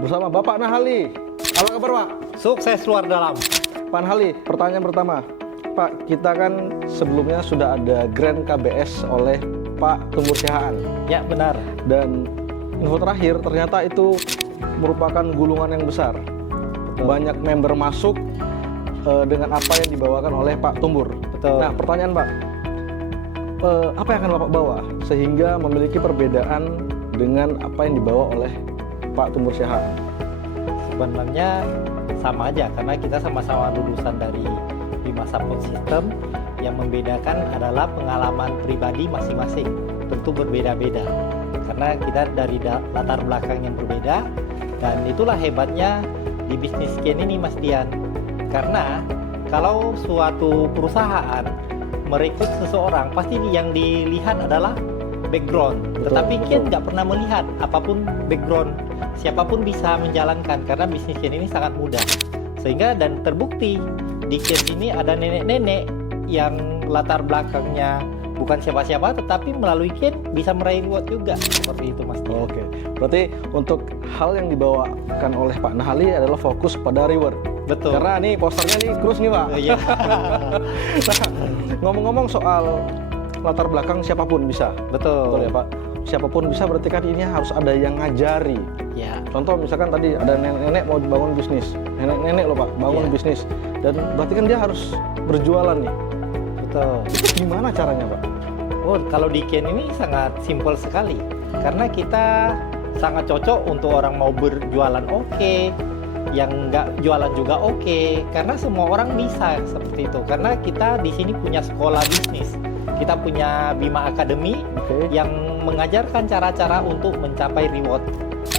bersama Bapak Nahali. Apa kabar Pak? Sukses luar dalam. Pak Nahali, pertanyaan pertama. Pak, kita kan sebelumnya sudah ada Grand KBS oleh Pak Tumbur Sihaan. Ya benar. Dan info terakhir ternyata itu merupakan gulungan yang besar. Betul. Banyak member masuk dengan apa yang dibawakan oleh Pak Tumbur. Betul. Nah, pertanyaan Pak, apa yang akan Bapak bawa sehingga memiliki perbedaan dengan apa yang dibawa oleh Pak Tumbur Sihaan? Sebenarnya sama aja karena kita sama-sama lulusan dari Bima Support System. Yang membedakan adalah pengalaman pribadi masing-masing. Tentu berbeda-beda karena kita dari latar belakang yang berbeda, dan itulah hebatnya di bisnis scan ini, Mas Dian. Karena kalau suatu perusahaan merekrut seseorang, pasti yang dilihat adalah background. Betul, Tetapi Kian betul. nggak pernah melihat apapun background. Siapapun bisa menjalankan karena bisnis Kian ini sangat mudah. Sehingga dan terbukti di Kian ini ada nenek-nenek yang latar belakangnya bukan siapa-siapa, tetapi melalui Kian bisa meraih reward juga. Seperti itu, Mas Dian. Oke, berarti untuk hal yang dibawakan oleh Pak Nahali adalah fokus pada reward. Betul. Karena nih posternya nih cruise nih Pak. Iya. Nah, ngomong-ngomong soal latar belakang siapapun bisa. Betul. Betul ya Pak. Siapapun bisa berarti kan ini harus ada yang ngajari. Ya. Contoh misalkan tadi ada nenek-nenek mau bangun bisnis. Nenek-nenek loh Pak, bangun Iya. bisnis. Dan berarti kan dia harus berjualan nih. Betul. Itu gimana caranya Pak? Oh, kalau di Kian ini sangat simpel sekali. Karena kita sangat cocok untuk orang mau berjualan oke, yang nggak jualan juga oke. Karena semua orang bisa seperti itu. Karena kita di sini punya sekolah bisnis. Kita punya Bima Academy Oke. yang mengajarkan cara-cara untuk mencapai reward.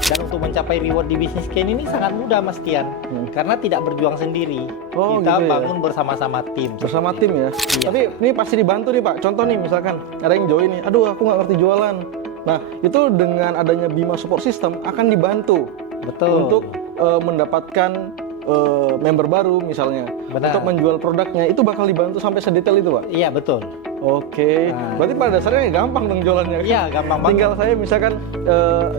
Dan untuk mencapai reward di bisnis Kian ini sangat mudah, Mas Tian. Karena tidak berjuang sendiri. Oh, Kita gitu ya. bangun bersama-sama tim. Bersama seperti tim ya. Iya. Tapi ini pasti dibantu nih Pak. Contoh nih misalkan ada yang join nih. Aduh aku nggak ngerti jualan. Nah itu dengan adanya Bima Support System akan dibantu Betul. untuk mendapatkan member baru misalnya. Benar. Untuk menjual produknya itu bakal dibantu sampai sedetail itu Pak. Iya, betul. Oke. Nah. Berarti pada dasarnya gampang dong jualannya. Iya, gampang banget. Tinggal saya misalkan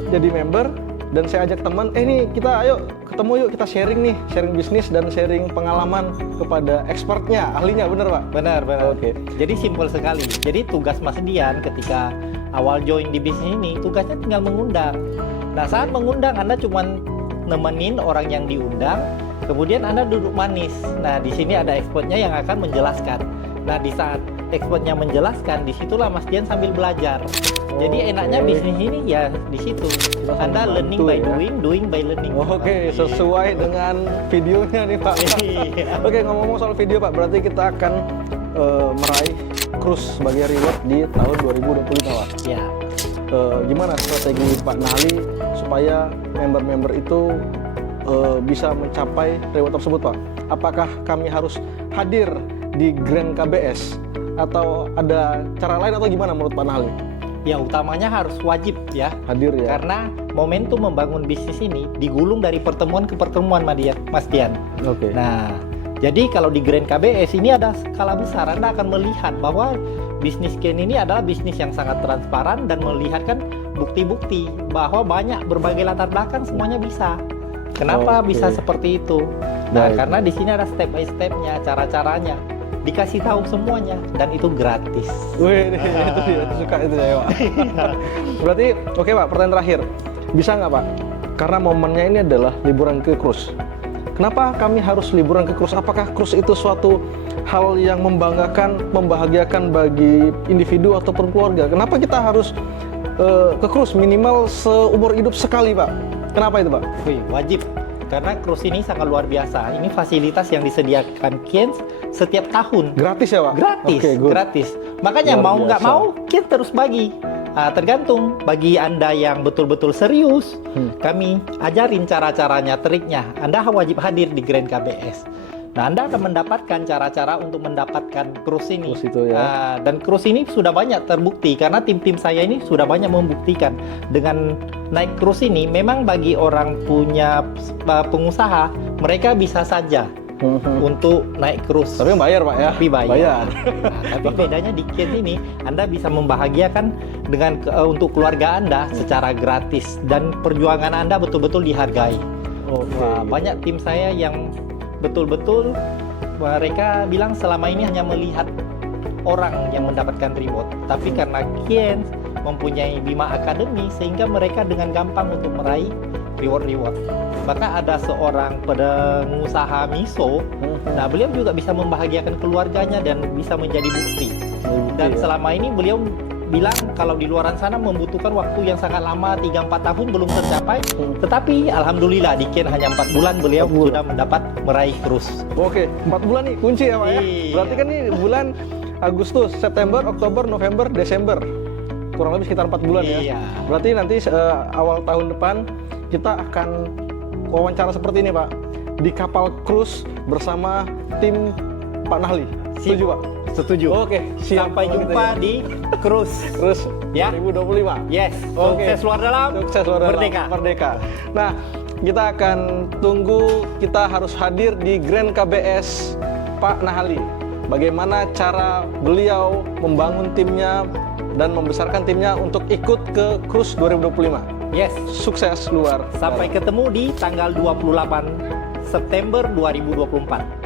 jadi member dan saya ajak teman, nih kita ayo ketemu yuk kita sharing nih, sharing bisnis dan sharing pengalaman kepada expertnya, ahlinya, bener Pak? Benar, benar. Oke. Jadi simpel sekali. Jadi tugas Mas Dian ketika awal join di bisnis ini, tugasnya tinggal mengundang. Nah, saat mengundang Anda cuma nemenin orang yang diundang, kemudian Anda duduk manis. Nah, di sini ada expertnya yang akan menjelaskan. Nah, di saat expertnya menjelaskan, disitulah Mas Dian sambil belajar. Jadi enaknya Oke. bisnis ini ya di situ. Kita sambil Anda learning bantu by ya. doing by learning. Oke, sesuai dengan videonya nih Pak. Iya. Oke, ngomong-ngomong soal video Pak, berarti kita akan meraih cruise sebagai reward di tahun 2025 Pak. Ya. Gimana strategi Pak Nahali supaya member-member itu bisa mencapai reward tersebut Pak? Apakah kami harus hadir di Grand KBS atau ada cara lain atau gimana menurut Pak Nahali? Yang utamanya harus wajib ya. Hadir ya? Karena momentum membangun bisnis ini digulung dari pertemuan ke pertemuan, Mas Dian. Oke. Nah, jadi kalau di Grand KBS ini ada skala besar, Anda akan melihat bahwa bisnis Kian ini adalah bisnis yang sangat transparan dan melihatkan bukti-bukti bahwa banyak berbagai latar belakang semuanya bisa. Kenapa Oke. bisa seperti itu? Nah, Baik. karena di sini ada step by stepnya, cara-caranya. Dikasih tahu semuanya dan itu gratis. Wih, itu dia, suka itu saya Pak. Berarti, oke Pak, pertanyaan terakhir. Bisa nggak Pak? Karena momennya ini adalah liburan ke cruise. Kenapa kami harus liburan ke cruise? Apakah cruise itu suatu hal yang membanggakan, membahagiakan bagi individu ataupun keluarga? Kenapa kita harus ke cruise minimal seumur hidup sekali Pak? Kenapa itu Pak? Wih, wajib. Karena cruise ini sangat luar biasa. Ini fasilitas yang disediakan Kian setiap tahun. Gratis ya Pak? Gratis, Oke, good. gratis. Makanya Luar mau nggak biasa. mau Kian terus bagi. Tergantung bagi Anda yang betul-betul serius, kami ajarin cara-caranya, triknya. Anda wajib hadir di Grand KBS. Nah, Anda akan mendapatkan cara-cara untuk mendapatkan cruise ini. Cruise itu ya. Dan cruise ini sudah banyak terbukti karena tim-tim saya ini sudah banyak membuktikan dengan naik cruise ini. Memang bagi orang punya pengusaha, mereka bisa saja untuk naik cruise. Tapi yang bayar Pak ya? Tapi bayar. Bayar. Nah, tapi bedanya di Kian ini, Anda bisa membahagiakan dengan untuk keluarga Anda secara gratis dan perjuangan Anda betul-betul dihargai. Oke. Wah, banyak tim saya yang betul-betul mereka bilang selama ini hanya melihat orang yang mendapatkan reward, tapi karena Kian mempunyai Bima Academy sehingga mereka dengan gampang untuk meraih reward. Maka ada seorang pengusaha miso, nah beliau juga bisa membahagiakan keluarganya dan bisa menjadi bukti. Dan selama ini beliau bilang kalau di luaran sana membutuhkan waktu yang sangat lama, 3-4 tahun belum tercapai. Tetapi alhamdulillah di Kian hanya 4 bulan beliau sudah mendapat meraih krus. Oke, 4 bulan nih kunci ya Pak ya. Iya. Berarti kan ini bulan Agustus, September, Oktober, November, Desember. Kurang lebih sekitar 4 bulan ya. Iya. Berarti nanti awal tahun depan kita akan wawancara seperti ini Pak. Di kapal cruise bersama tim Pak Nahli. Setuju Pak? Setuju. Oke, siap. Sampai kalau gitu jumpa ya. di cruise. Cruise Ya. 2025. Yes. Oke. Sukses luar dalam. Sukses luar dalam. Merdeka. Merdeka. Nah, kita akan tunggu, kita harus hadir di Grand KBS Pak Nahali. Bagaimana cara beliau membangun timnya dan membesarkan timnya untuk ikut ke Cruise 2025. Yes. Sukses luar. Sampai ketemu di tanggal 28 September 2024.